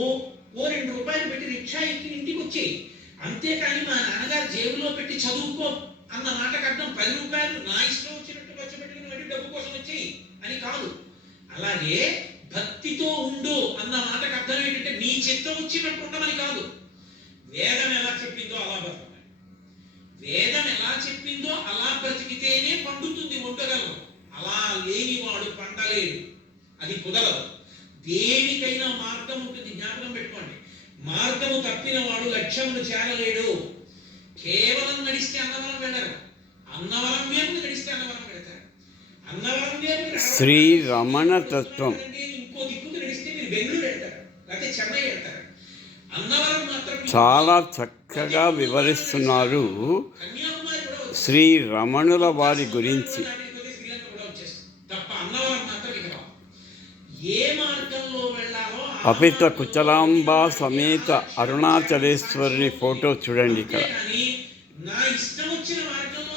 ఓ ఓ రెండు రూపాయలు పెట్టి రిక్షా ఎక్కి ఇంటికి వచ్చేయి. అంతేకాని మా నాన్నగారు జేబులో పెట్టి చదువుకో అన్న మాటకు అర్థం పది రూపాయలు నా ఇష్టం వచ్చినట్టు ఖర్చు పెట్టుకుని మళ్ళీ డబ్బు కోసం వచ్చేయి అని కాదు. అలాగే భక్తితో ఉండు అన్న మాటకు అర్థం ఏంటంటే నీ చిత్తం వచ్చినట్టు ఉండమని కాదు. వేదం ఎలా చెప్పిందో అలా బ్రతకాలి వేదం ఎలా చెప్పిందో అలా బ్రతికితేనే పండుతుంది ఉండగలరు అలా లేనివాడు పండలేడు. అది కుదరదు. దేనికైనా మార్గం ఉంటుంది. జ్ఞాపకం పెట్టుకోండి. మార్గము తప్పిన వాడు లక్ష్యమును చేరలేడు. కేవలం నడిస్తే అన్నవరం వెళ్ళరు. అన్నవరం వైపు నడిస్తే అన్నవరం వెళతారు. అన్నవరం వైపు శ్రీ రమణ తత్వం. ఇంకో దిక్కుకు నడిస్తే మీరు బెంగళూరు వెళ్తారు. లేకపోతే చెన్నై వెళ్తారు. అన్నవరం మాత్రం మీకు చాలా చక్కగా వివరిస్తున్నారు. శ్రీ రమణుల వారి గురించి దాటిపోతే శ్రీలంక కూడా వచ్చేస్తుంది. తప్ప అన్నవరం మాత్రం ఇక రావు. ఏ మార్గంలో వెళ్ళాలో ఆ అపిత కుచలాంబ సమేత అరుణాచలేశ్వరుని ఫోటో చూడండి ఇక్కడ.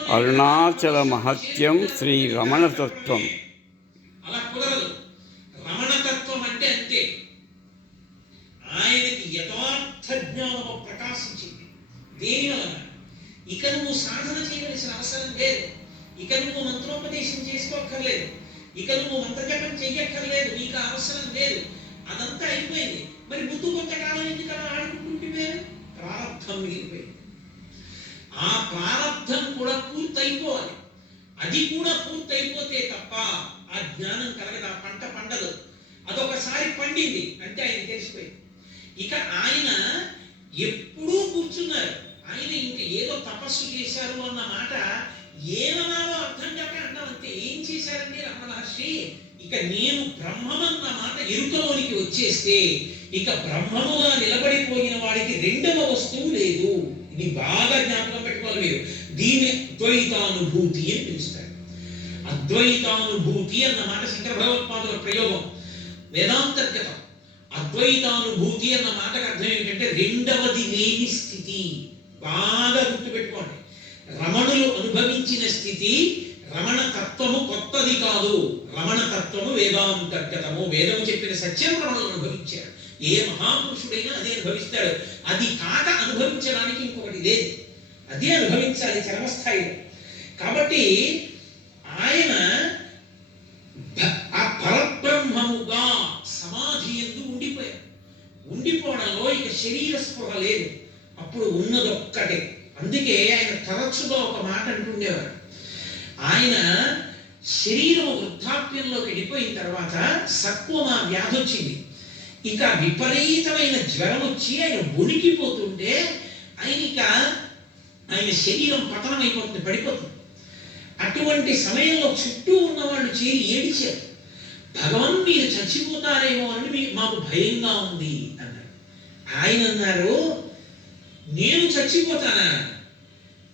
అరుణాచల మహత్యం శ్రీ రమణ తత్వం. అలా కుదరదు. రమణతత్వం అంటే అంతే. ఆయనకి యథార్థ జ్ఞానము ప్రకాశించింది దేని వలన? ఇక నువ్వు సాధన చేయవలసిన అవసరం లేదు. ఇక నువ్వు మంత్రోపదేశం చేసుకోక్కర్లేదు. ఇక నువ్వు మంత్రజపం చెయ్యక్కర్లేదు నీకు అవసరం లేదు. అదంతా అయిపోయింది. మరి ముందు కొంతకాలం ఎందుకు అలా ఆడుకుంటుంటే ప్రారంభం మిగిలిపోయింది ఆ ప్రారంధం కూడా పూర్తయిపోవాలి. అది కూడా పూర్తయిపోతే తప్ప ఆ జ్ఞానం కలగదు ఆ పంట పండదు. అదొకసారి పండింది అంటే ఆయన తెలిసిపోయింది. ఇక ఆయన ఎప్పుడూ కూర్చున్నారు. ఆయన ఇంకా ఏదో తపస్సు చేశారు అన్న మాట ఏమనాలో అర్థం కాక అన్నాం ఏం చేశారండి రమణహర్షి ఇక నేను బ్రహ్మమన్న మాట ఎరుకలోనికి వచ్చేస్తే ఇక బ్రహ్మముగా నిలబడిపోయిన వాడికి రెండవ వస్తువు లేదు. ఇది బాగా జ్ఞాపకం పెట్టుకోవాలి మీరు. దీన్ని ద్వైతానుభూతి అని పిలుస్తారు. అద్వైతానుభూతి అన్న మాట శంకర భగవత్పాదుల ప్రయోగం. వేదాంతర్గతం. అద్వైతానుభూతి అన్న మాటకు అర్థం ఏంటంటే రెండవది లేని స్థితి. బాగా గుర్తుపెట్టుకోండి. రమణులు అనుభవించిన స్థితి రమణ తత్వము కొత్తది కాదు. రమణ తత్వము వేదాంతర్గతము. వేదము చెప్పిన సత్యం రమణులు అనుభవించారు. ఏ మహాపురుషుడైనా అదే అనుభవిస్తాడు. అది కాక అనుభవించడానికి ఇంకొకటి లేదు అదే అనుభవించాలి చరమస్థాయిలో. కాబట్టి ఆయన భ- ఆ పరబ్రహ్మముగా సమాధి ఎందు ఉండిపోయారు ఉండిపోవడంలో ఇక శరీర స్పృహ లేదు. అప్పుడు ఉన్నదొక్కటే. అందుకే ఆయన తరచుగా ఒక మాట అంటుండేవారు ఆయన శరీరం వృద్ధాప్యంలోకి వెళ్ళిపోయిన తర్వాత సత్వమా వ్యాధి వచ్చింది ఇక విపరీతమైన జ్వరం వచ్చి ఆయన ఉనికిపోతుంటే ఆయన ఇక ఆయన శరీరం పతనం అయిపోతుంది పడిపోతుంది. అటువంటి సమయంలో చుట్టూ ఉన్న వాళ్ళు చేరి ఏడిచారు. భగవాన్ మీరు చచ్చిపోతారేమో అని మాకు భయంగా ఉంది అన్నారు. ఆయన అన్నారు నేను చచ్చిపోతానా?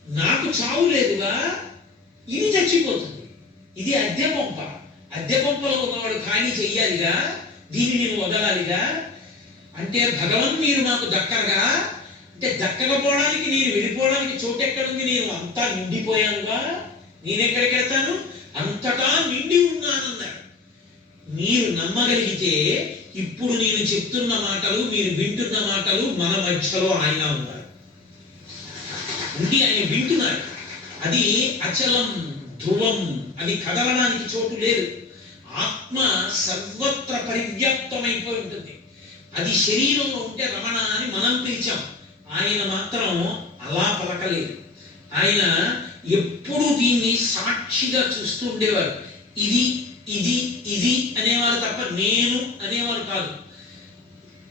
నాకు చావు లేదుగా? ఇది చచ్చిపోతుంది. ఇది అద్దె పంప అద్దె పంపలో ఉన్నవాడు ఖాళీ చెయ్యాలిగా? దీన్ని నేను వదలాలిగా? అంటే భగవన్ మీరు నాకు దక్కరగా? అంటే దక్కకపోవడానికి నేను వెళ్ళిపోవడానికి చోటు ఎక్కడుంది? నేను అంతా నిండిపోయానుగా? నేను ఎక్కడికి వెళ్తాను? అంతటా నిండి ఉన్నానన్నాడు. మీరు నమ్మగలిగితే ఇప్పుడు నేను చెప్తున్న మాటలు మీరు వింటున్న మాటలు మన మధ్యలో ఆయన ఉన్నారు. ఉండి ఆయన వింటున్నాడు అది అచలం ధ్రువం అది కదలడానికి చోటు లేదు. ఆత్మ సర్వత్ర పరివ్యాప్తమైపోయి ఉంటుంది. అది శరీరంలో ఉంటే రమణ అని మనం పిలిచాం. ఆయన మాత్రం అలా పలకలేదు. ఆయన ఎప్పుడు దీన్ని సాక్షిగా చూస్తూ ఉండేవారు. ఇది ఇది ఇది అనేవారు తప్ప నేను అనేవారు కాదు.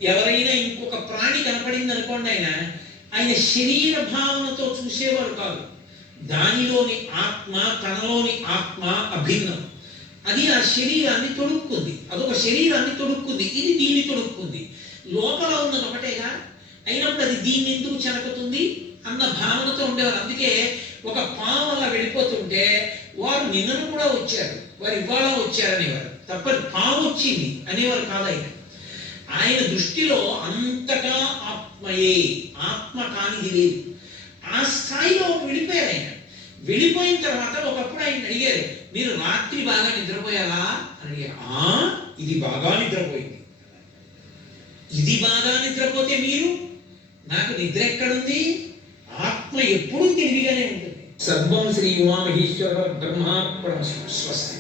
ఎవరైనా ఇంకొక ప్రాణి కనపడింది అనుకోండి ఆయన ఆయన శరీర భావనతో చూసేవారు కాదు. దానిలోని ఆత్మ తనలోని ఆత్మ అభిన్నం. అది ఆ శరీరాన్ని తొడుక్కుంది. అదొక శరీరాన్ని తొడుక్కుంది. ఇది దీన్ని తొడుక్కుంది. లోపల ఉన్నది ఒకటేగా అయినప్పుడు అది దీన్ని ఎందుకు చెనకుతుంది అన్న భావనతో ఉండేవారు. అందుకే ఒక పాము అలా వెళ్ళిపోతుంటే వారు నిన్నను కూడా వచ్చారు. వారు ఇవాళ వచ్చారనేవారు. తప్పని పాము వచ్చింది అనేవారు కాదు ఆయన. ఆయన దృష్టిలో అంతగా ఆత్మయే. ఆత్మ కానిది లేదు. ఆ స్థాయిలో వెళ్ళిపోయారు ఆయన. వెళ్ళిపోయిన తర్వాత ఒకప్పుడు ఆయన అడిగారు మీరు రాత్రి బాగా నిద్రపోయారా? అని అడిగారు "ఆ, ఇది బాగా నిద్రపోయింది. ఇది బాగా నిద్రపోతే మీరు? నాకు నిద్ర ఎక్కడుంది? ఆత్మ ఎప్పుడూ తెలివిగానే ఉంటుంది. సర్వం శ్రీ ఉమామహేశ్వర బ్రహ్మార్పణ స్వస్తి.